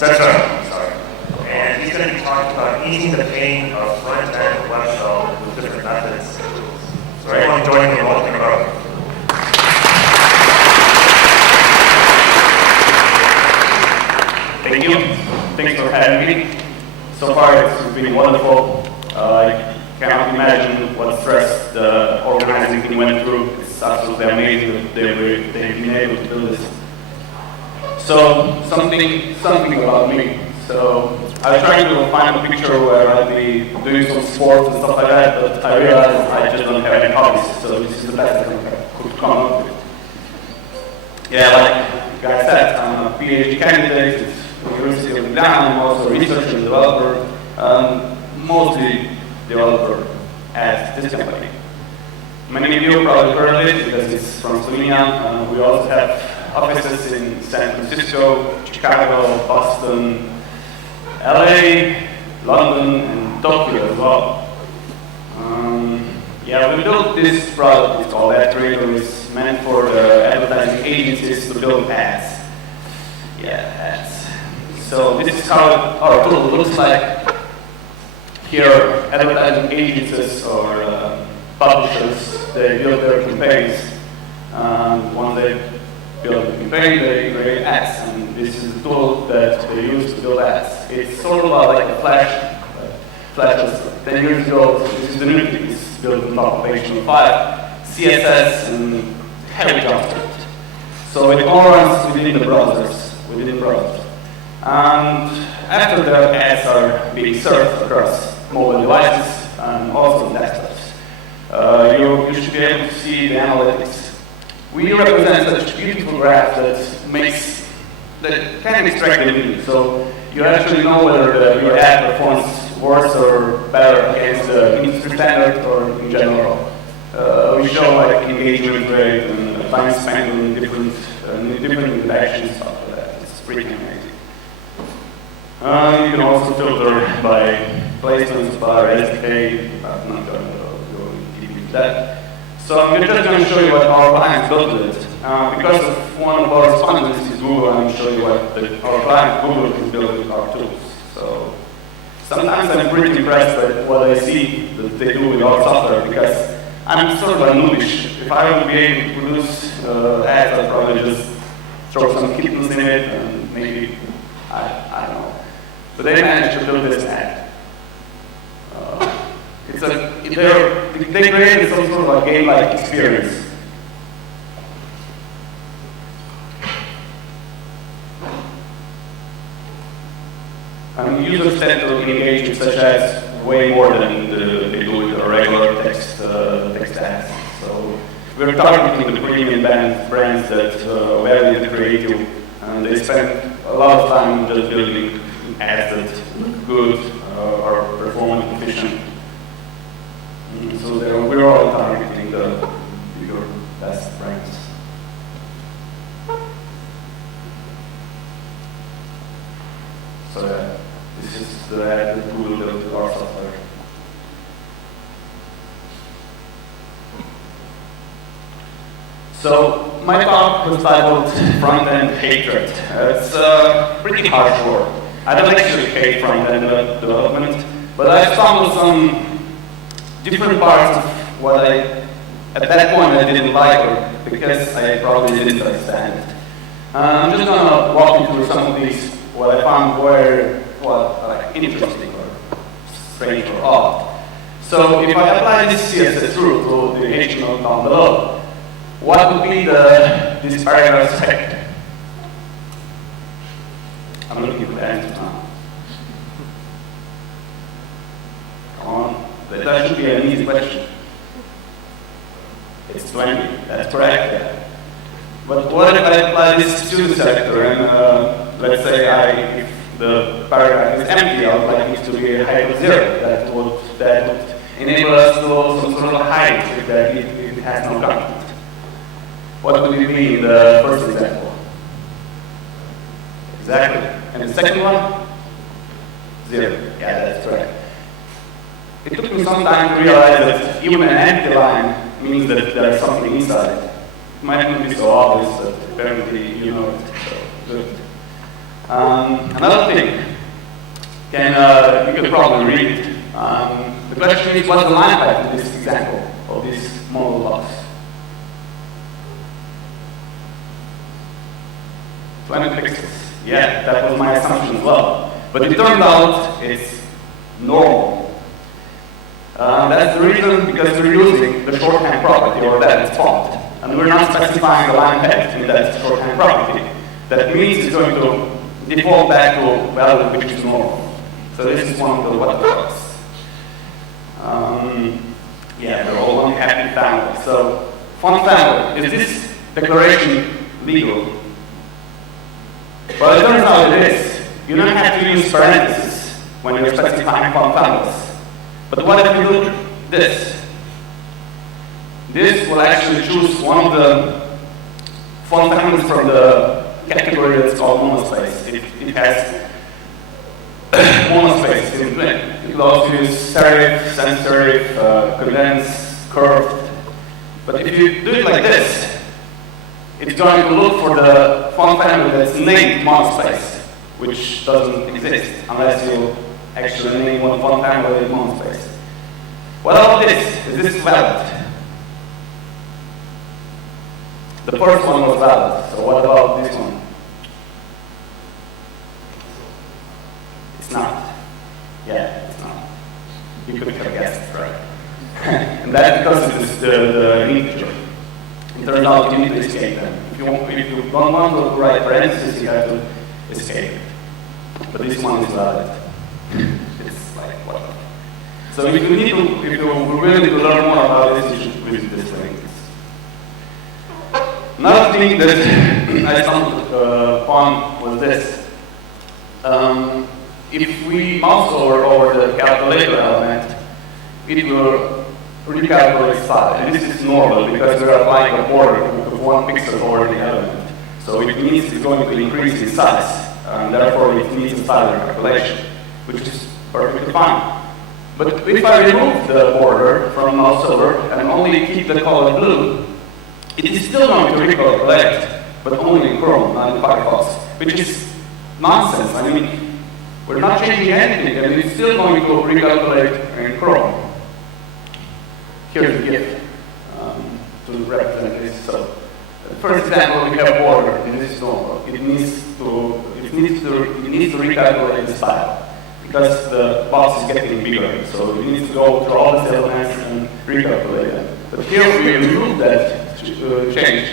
Sedovšek, sorry. And he's going to be talking about easing the pain of front-end web shell with different methods and tools. So everyone join me in welcoming Rob. Thank you. Thanks for having me. So far, it's been wonderful. I cannot imagine what stress the organizing team went through. It's absolutely amazing that they've been able to do this. So, something about me. So, I was trying to find a picture where I'd be doing some sports and stuff like that, but I realized I just don't have any hobbies, so this is the best I could come up with. Yeah, like the guy said, I'm a PhD candidate at the University of Milan. I'm also a researcher and developer, mostly developer at this company. Many of you probably heard of it because it's from Slovenia. We also have offices in San Francisco, Chicago, Boston, LA, London, and Tokyo as well. Yeah, we built this product. It's called Ad Creator. It's meant for advertising agencies to build ads. Yeah, ads. So this is how our tool looks like. Here, advertising agencies or publishers, they build their campaigns. Once they build the campaign, they create ads, and this is the tool that they use to build ads. It's sort of like a Flash was 10 years ago. This is the new thing. It's built on top of HTML5, CSS, and heavy JavaScript. So it all runs within the browsers, And after the ads are being served across mobile devices and also desktops, you should be able to see the analytics. We represent such a beautiful graph that can extract the mean. So you actually know whether your ad performs worse or better against the industry standard or in general. We show like engagement rate and time spent on different interactions, stuff like that. It's pretty amazing. You can also filter by placements, by SDK. I'm not going to go deep into that. So I'm just going to show you what our clients built with it. Because of one of our respondents is Google, I'm going to show you what our client Google can build with our tools. So sometimes I'm pretty impressed by what I see that they do with our software because I'm sort of a noobish. If I would be able to produce ads, I'd probably just throw some kittens in it and maybe, I don't know. But they managed to build this ad. They created some sort of a game-like experience. And users tend to engage with such ads way more than they do with a regular text ads. So we're targeting the premium brands that value the creative, and they spend a lot of time just building ads that look good, are performance efficient. So we're all targeting the bigger, best brands. So yeah, this is the ad that Google built with our software. So my talk was titled Front-End Hatred. It's pretty harsh work. I don't actually hate front-end development, but I found some different parts of what at that point I didn't like or because I probably didn't understand it. I'm just going to walk you through some of these, what I found were interesting or strange or odd. So if I apply this CSS rule to the HTML down below, what would be this paragraph effect? I'm looking for the answer now. Come on. That should be an easy question. It's 20. That's correct. Yeah. But what if I apply this to the sector and let's say if the paragraph is empty, I would like it to be a height of 0. That would enable us to do some sort of height if it has no content. What would it be in the first example? Exactly. And the second one? 0. Yeah, that's correct. It took me some time to realize that even an empty line means that there's something inside. It might not be so obvious, but apparently you know it. So good. Another thing, you can probably read it. The question is, what's the line height in this example of this model box? 20 pixels. Yeah, that was my assumption as well. But it turned out it's normal. That's the reason, because we're using the shorthand property, or that it's font. And we're not specifying the line height in that shorthand property. That means it's going to default back to a value which is normal. So this is one of the what the fucks. Yeah, they're all one happy family. So, font family, is this declaration legal? Well, it turns out it is. You don't have to use parentheses when you're specifying font families. But what if you do this? This will actually choose one of the font families from the category that's called monospace. It has monospace in it. It allows you to use serif, sans serif, condensed, curved. But if you do it like this, it's going to look for the font family that's named monospace, which doesn't exist unless you actually name one font family in monospace. What about this? Is this valid? The first one was valid, so what about this one? It's not. Yeah, it's not. You could have guessed it, right? And that's because it's the integer. It turns out you need to escape them. If you don't want to write parentheses, you have to escape. But this one is valid. It's like, what? So if you're willing to learn more about this, you should visit this link. Another thing that I stumbled upon was this. If we mouse over the calculator element, it will recalculate size. And this is normal because we're applying a border of 1 pixel over the element. So it means it's going to increase in size. And therefore, it needs a size calculation, which is perfectly fine. But if I remove the border from mouse over and only keep the color blue, it is still going to recalculate, but only in Chrome, not in Firefox, which is nonsense. I mean, we're not changing anything, and it's still going to recalculate in Chrome. Here's a GIF to represent this. So, the first example, we have border, and this is normal. It needs to recalculate the style because the box is getting bigger. So it needs to go through all the elements and recalculate them. But here we remove that change.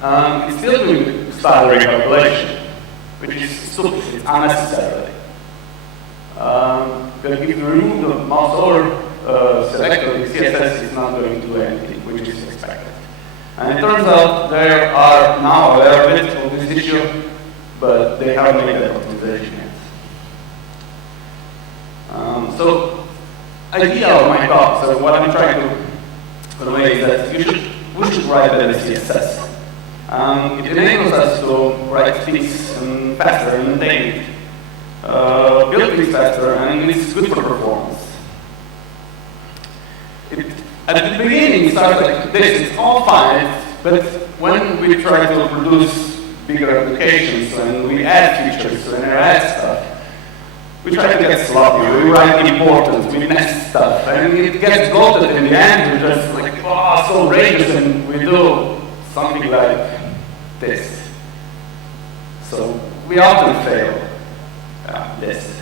It's still doing style recalculation, which is stupid. It's unnecessary. Because if you remove the mouse over selector, the CSS is not going to do anything, which is expected. And it turns out they are now aware of it, of this issue, but they haven't made that optimization yet. So, idea of my talk, so what I'm trying to convey is that we should write better CSS. It enables us to write things faster and maintain it, build things faster, and it's good for performance. At the beginning, it starts like this, it's all fine, but when we try to produce bigger applications and we add features and add stuff, we try to get sloppy, we write importance, we nest stuff, and it gets bloated in the end, we're just like, oh, so outrageous, and we do something like this. So we often fail this.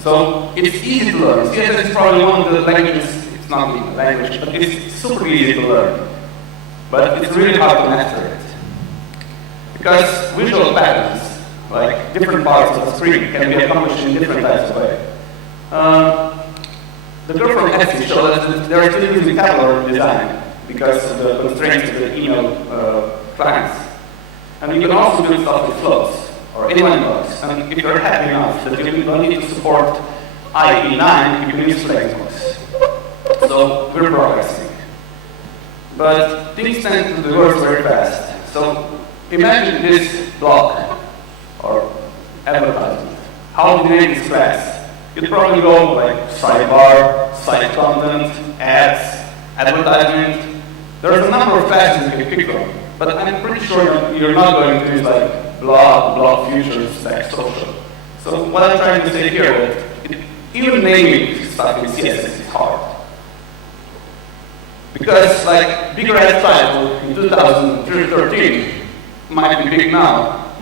So it's easy to learn. CSS is probably one of the languages, it's not a language, but it's super easy to learn. But it's really hard to master it. Because visual patterns, like different parts of the screen, can be accomplished in different types of ways. The girl from Etsy showed us that they're still using tabular design because of the constraints of the email clients. And you can also do stuff with flows or inline blocks. And if you're happy enough that you don't need to support IE9, you can use flexbox. So we're progressing. But things tend to diverge very fast. So imagine this block or advertisement. How would you name this class? You'd probably go like sidebar, site content, ads, advertisement. There's a number of classes you can pick from, but I'm pretty sure you're not going to use like block futures stack social. So what I'm trying to say here is that even naming stuff in CSS is hard. Because like big red title in 2013 might be big now,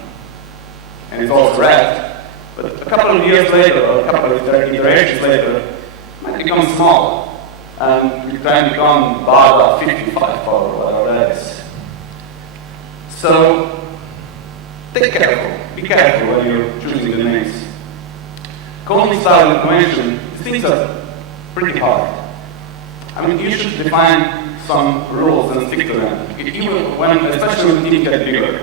and it's also red, but a couple of years later, or a couple of iterations later, it might become small, and we try to become bar 55 or whatever that is. So, be careful when you're choosing the names. Calling style and convention, these things are pretty hard. I mean, you should define some rules and stick to them, even when, especially when things get bigger.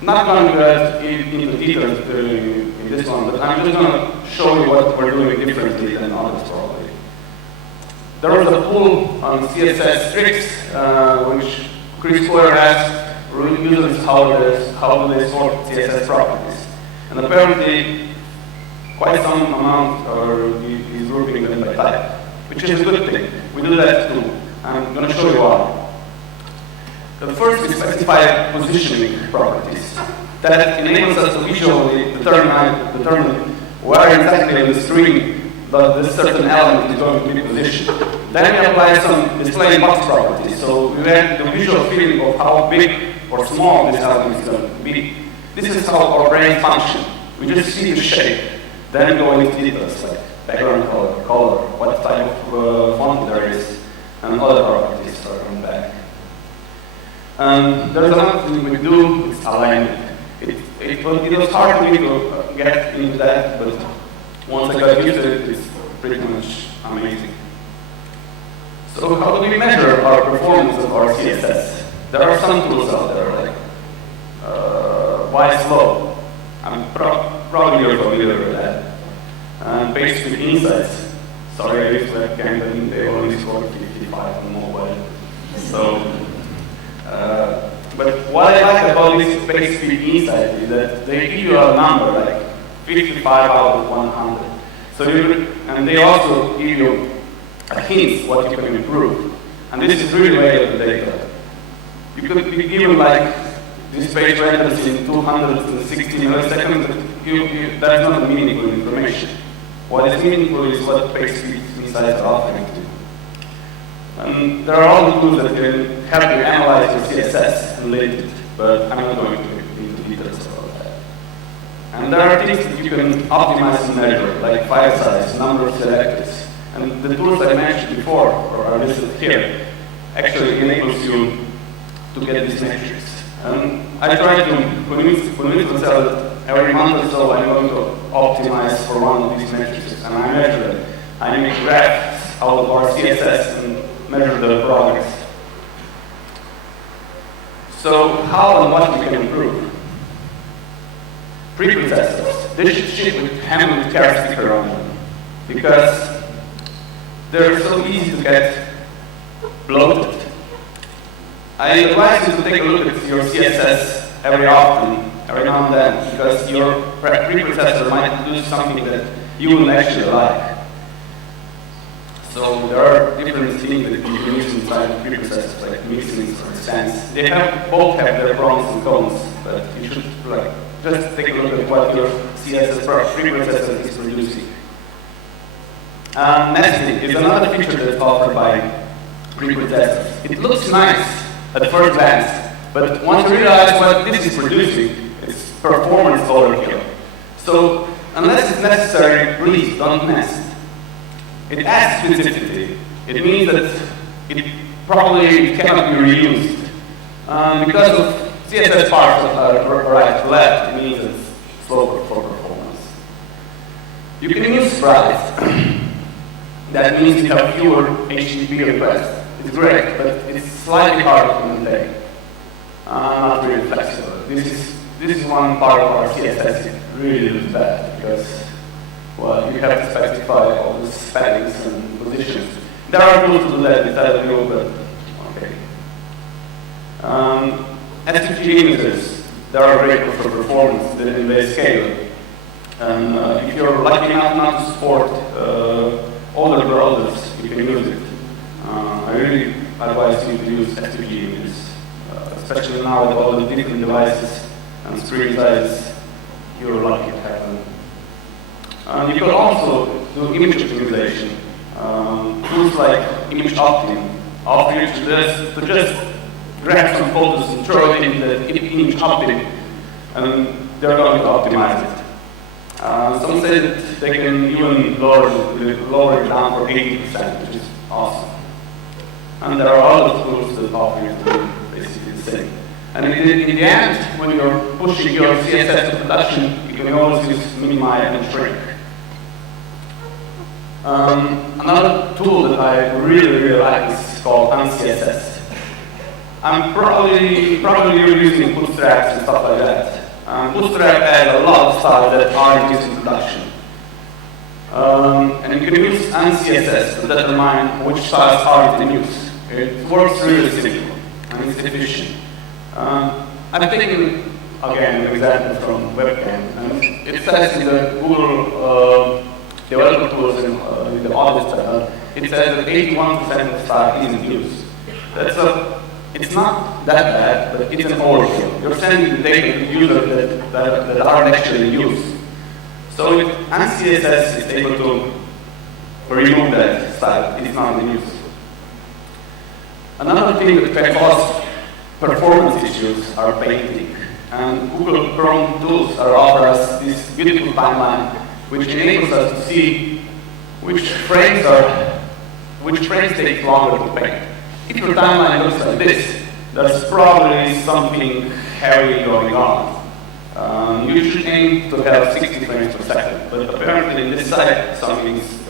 I'm not going to get into details in this one, but I'm just going to show you what we're doing differently than others probably. There is a pool on CSS tricks, which Chris Square has, uses how do they sort CSS properties. And apparently, quite some amount is grouping them by type, which is a good thing. We do that too. I'm going to show you why. The first is specify positioning properties. That enables us to visually determine where exactly in the string this certain element is going to be positioned. Then we apply some display box properties. So we have the visual feeling of how big or small this element is going to be. This is how our brain functions. We just see the shape, then go into details like background color, what type of font there is, and other properties are on back. There's another thing we do, it's alignment. It was hard for me to get into that, but once I got used to it, it's pretty much amazing. So how do we measure our performance of our CSS? There are some tools out there like WizEye. I'm probably you're familiar with that. And basically insights. Sorry, I used webcam, but they only scored 55 on mobile. So, but what I like about this basically insight is that they give you a number like 55 out of 100. So and they also give you a hint what you can improve. And this is really valuable data. You could be given like this page renders in 260 milliseconds, but that's not meaningful information. What is meaningful is what page speed insights are offering to you. And there are all the tools that can help you analyze your CSS and link it, but I'm not going into details about that. And there are things that you can optimize and measure, like file size, number of selectors. And the tools I mentioned before, or are listed here, actually enables you to get these metrics. And I try to convince myself that every month or so I'm going to optimize for one of these metrics. And I measure them. I make graphs out of our CSS and measure the progress. So how and what we can improve? Preprocessors. They should ship with ham and carrot sticker on them, because they're so easy to get bloated. I advise you to take a look at your CSS every now and then, because your preprocessor might do something that you will actually like. So there are different things that you can use inside the preprocessors, like mixins or stands. They both have their pros and cons, but you should just take a look at what your CSS preprocessor is producing. Nesting is another feature that's offered by preprocessors. It looks nice at first glance, but once you realize what this is producing, it's performance overkill. So unless it's necessary, please don't nest. It adds specificity. It means that it probably cannot be reused. Because of CSS parts that are right to left, it means it's slower for performance. You can use sprites. That means you have fewer HTTP requests. It's great, but it's slightly harder to maintain. Not really flexible. This is one part of our CSS that really is bad, because, well, you have to specify all the settings and positions. There are tools to do that inside of you, but okay. SVG images, they are great for performance, they scale. And if you're lucky enough not to support older browsers, you can use it. I really advise you to use SVG images, especially now with all the different devices and screen size, you're lucky to have them. And you can also do image optimization. Tools like image opt-in offer you to just grab some photos and throw it in the image opt-in, and they're going to optimize it. Some say that they can even lower it down for 80%, which is awesome. And there are other tools that offer you to do basically the same. And in the end, when you're pushing your CSS to production, you can always use minimize and shrink. Another tool that I really like is called uncss. I'm probably you're using bootstraps and stuff like that. Bootstrap has a lot of styles that aren't used in production. And you can use uncss to determine which styles are in use. It works really simple and it's efficient. I'm taking again an example from webcam. And it says in the Google developer tools in the audit panel, it says that 81% of style is in use. It's not that bad, but it's an overkill. You're sending the data to users that aren't actually in use. So if uncss is able to remove that style, it's not in use. Another thing that can cause performance issues are painting. And Google Chrome tools offer us this beautiful timeline, which enables us to see which frames take longer to paint. If your timeline looks like this, there's probably something heavy going on. You should aim to have 60 frames per second, but apparently in this site, something's,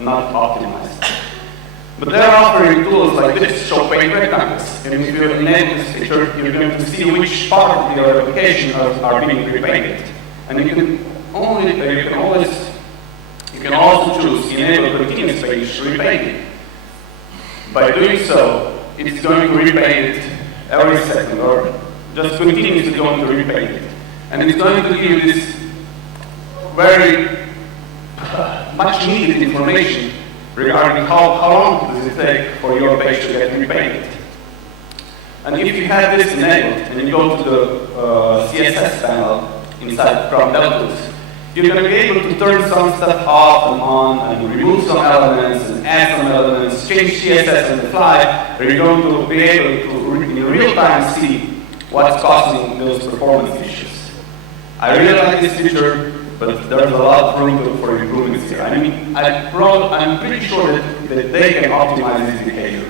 not optimized. But they're offering tools like this, show paint rectangles. And if you enable this feature, you're going to see which part of your application are being repainted. And you can also choose enable continuous page repainting. By doing so, it's going to repaint it every second, or just continuously going to repaint it. And it's going to give you this very much needed information regarding how long does it take for your page to get repainted. And if you have this enabled, and you go to the CSS panel inside from DevTools, you're going to be able to turn some stuff off and on, and remove some elements, and add some elements, change CSS on the fly, and you're going to be able to, in real time, see what's causing those performance issues. I really like this feature, but there's a lot of room for improvements here. I mean, I'm pretty sure that they can optimize this behavior.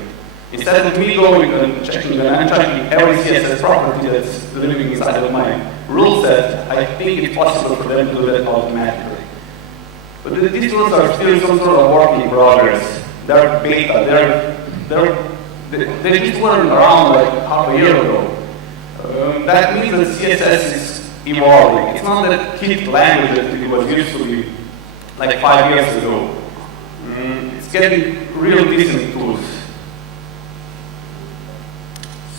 Instead of me going and checking every CSS property that's living inside of my rule set, I think it's possible for them to do that automatically. But these tools are still some sort of work in progress. They're beta. They just weren't around like half a year ago. That means that CSS is evolving. It's not that kid language that it was used to be like 5 years ago. It's getting real decent tools.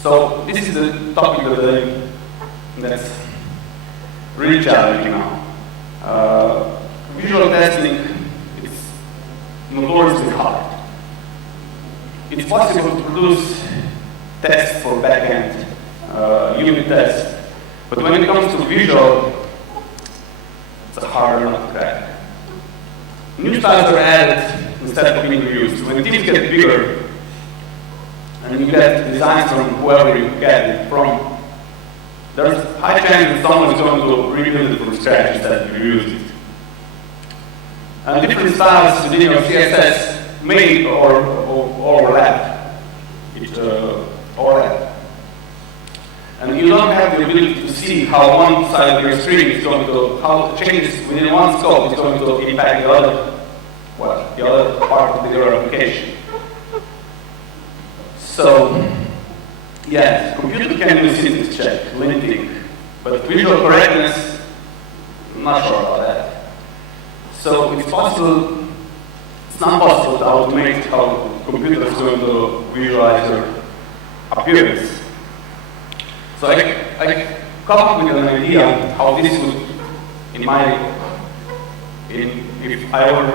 So this is the topic that's really challenging now. Visual testing is notoriously hard. It's possible to produce tests for backend, unit tests, but when it comes to visual, it's a harder nut to crack. New styles are added instead of being reused. When teams get bigger, and you get designs from whoever you get it from, there's a high chance that someone is going to rebuild it from scratch instead of reuse it. And different styles within your CSS may overlap. And you don't have the ability to see how one side of your screen is going to, how changes within one scope is going to impact the other part of your application. So, yes, computer can do syntax check, linting, but visual correctness, I'm not sure about that. So it's not possible to automate how computer is going to visualize your appearance. So I come up with an idea on how this would, if I were,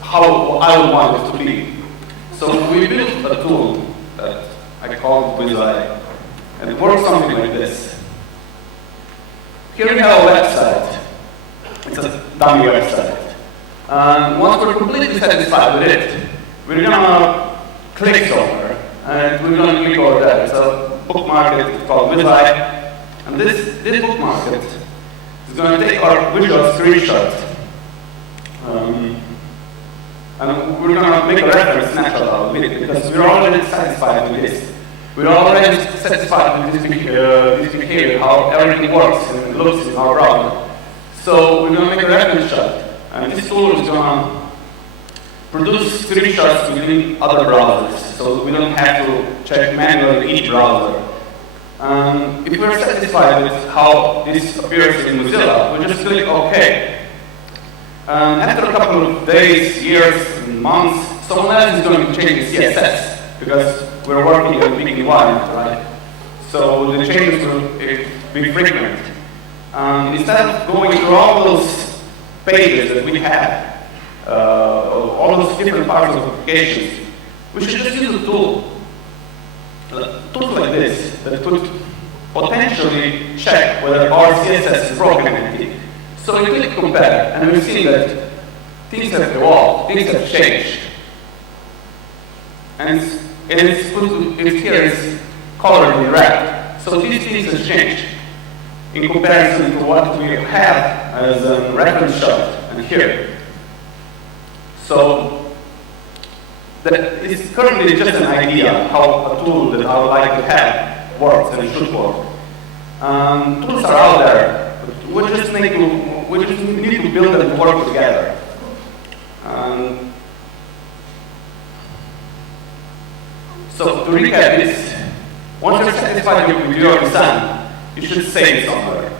how I would want it to be. So we built a tool that I called WizEye, and it works something like this. here we have a website. It's a dummy website. And once we're completely satisfied with it, we're gonna click somewhere, and we're gonna click over there. It's a bookmark called WizEye, and this bookmark is gonna take our visual screenshot, and we're gonna make a reference natural out of it, because we're already satisfied with this. We're already satisfied with this behavior, how everything works and looks in our browser. So we're going to make a reference shot, and this tool is going to produce screenshots within other browsers, so we don't have to check manually each browser. If we're satisfied with how this appears in Mozilla, we just click OK. After a couple of days, years, and months, someone else is going to change the CSS, because we're working in a big environment, right? So the changes will be frequent. Instead of going through all those pages that we have, all those different parts of applications, we should just use a tool. Tools like this that could potentially check whether our CSS is broken. So we click compare, and we've seen that things have evolved, things have changed. And it's here is colored in red. So these things have changed in comparison to what we have as a reference shot and here. So that is currently just an idea how a tool that I would like to have works and should work. Tools are out there, but we just need to build them to work together. So to recap this, once you're satisfied with your design, you should save it somewhere.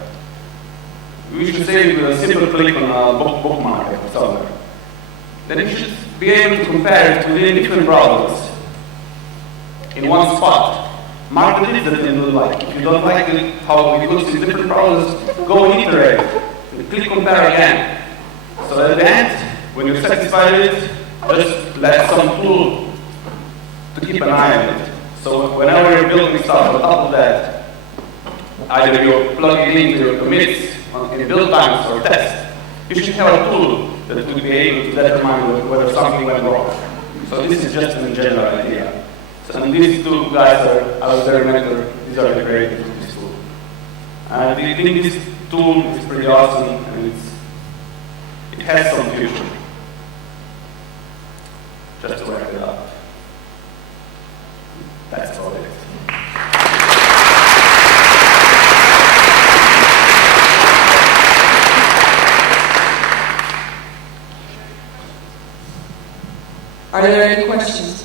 You should save it with a simple click on a bookmark or somewhere. Then you should be able to compare it within different browsers in one spot. Mark the list that you like. If you don't like how it looks in different browsers, go and iterate and click compare again. So at the end, when you're satisfied with it, just let some tool to keep an eye on it. So whenever you're building stuff on top of that, either you plug it into your commits in build times or test, you should have a tool that would be able to determine whether something went wrong. So this is just a general idea. So, and these two guys are their mentor. These are the creators of this tool. I think this tool is pretty awesome, and it has some future. Just to wrap it up. That's all it is. Are there any questions?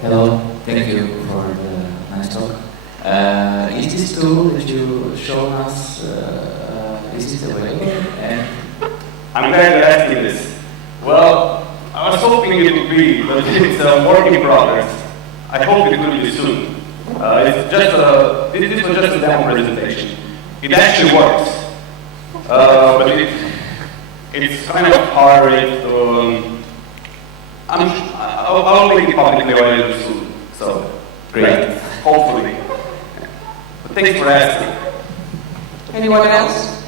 Hello, thank you for the nice talk. Is this tool that you showed us, is it available? And I'm glad you're asking this. Well, I was hoping it would be, but it's a work in progress. I hope it will be soon. It's just this was just a demo presentation. It actually works, but it's kind of hard to. I'll make it publicly available soon. So great, hopefully. But thanks for asking. Anyone else?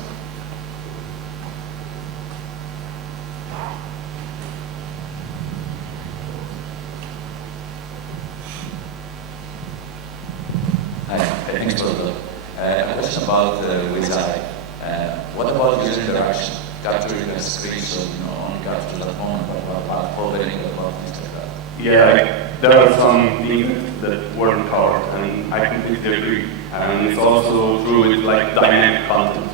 Hi, thanks for the a question about WizEye. What about user interaction? Capturing a screenshot, only capture the phone, but about hovering, about things like that? Yeah, there are some things that weren't covered, and I completely agree. And it's also true with like dynamic content.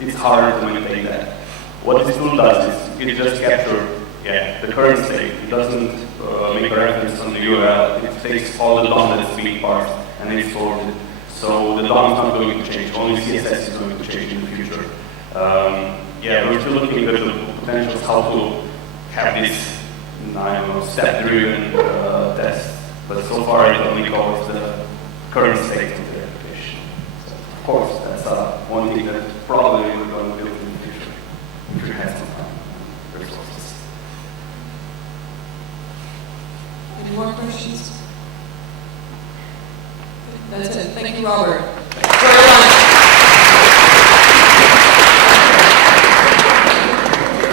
It's hard to maintain that. What this tool does is it just captures the current state. It doesn't make a reference on the URL. It takes all the DOM that's being parsed and it stores it. So the DOM is not going to change. Only CSS is going to change in the future. We're still looking at the potentials how to have this, step-driven test. But so far it only covers the current state of the application. So of course, that's one thing that probably we're going to build in the future if we have some time, resources. Any more questions? That's it. Thank you, Robert.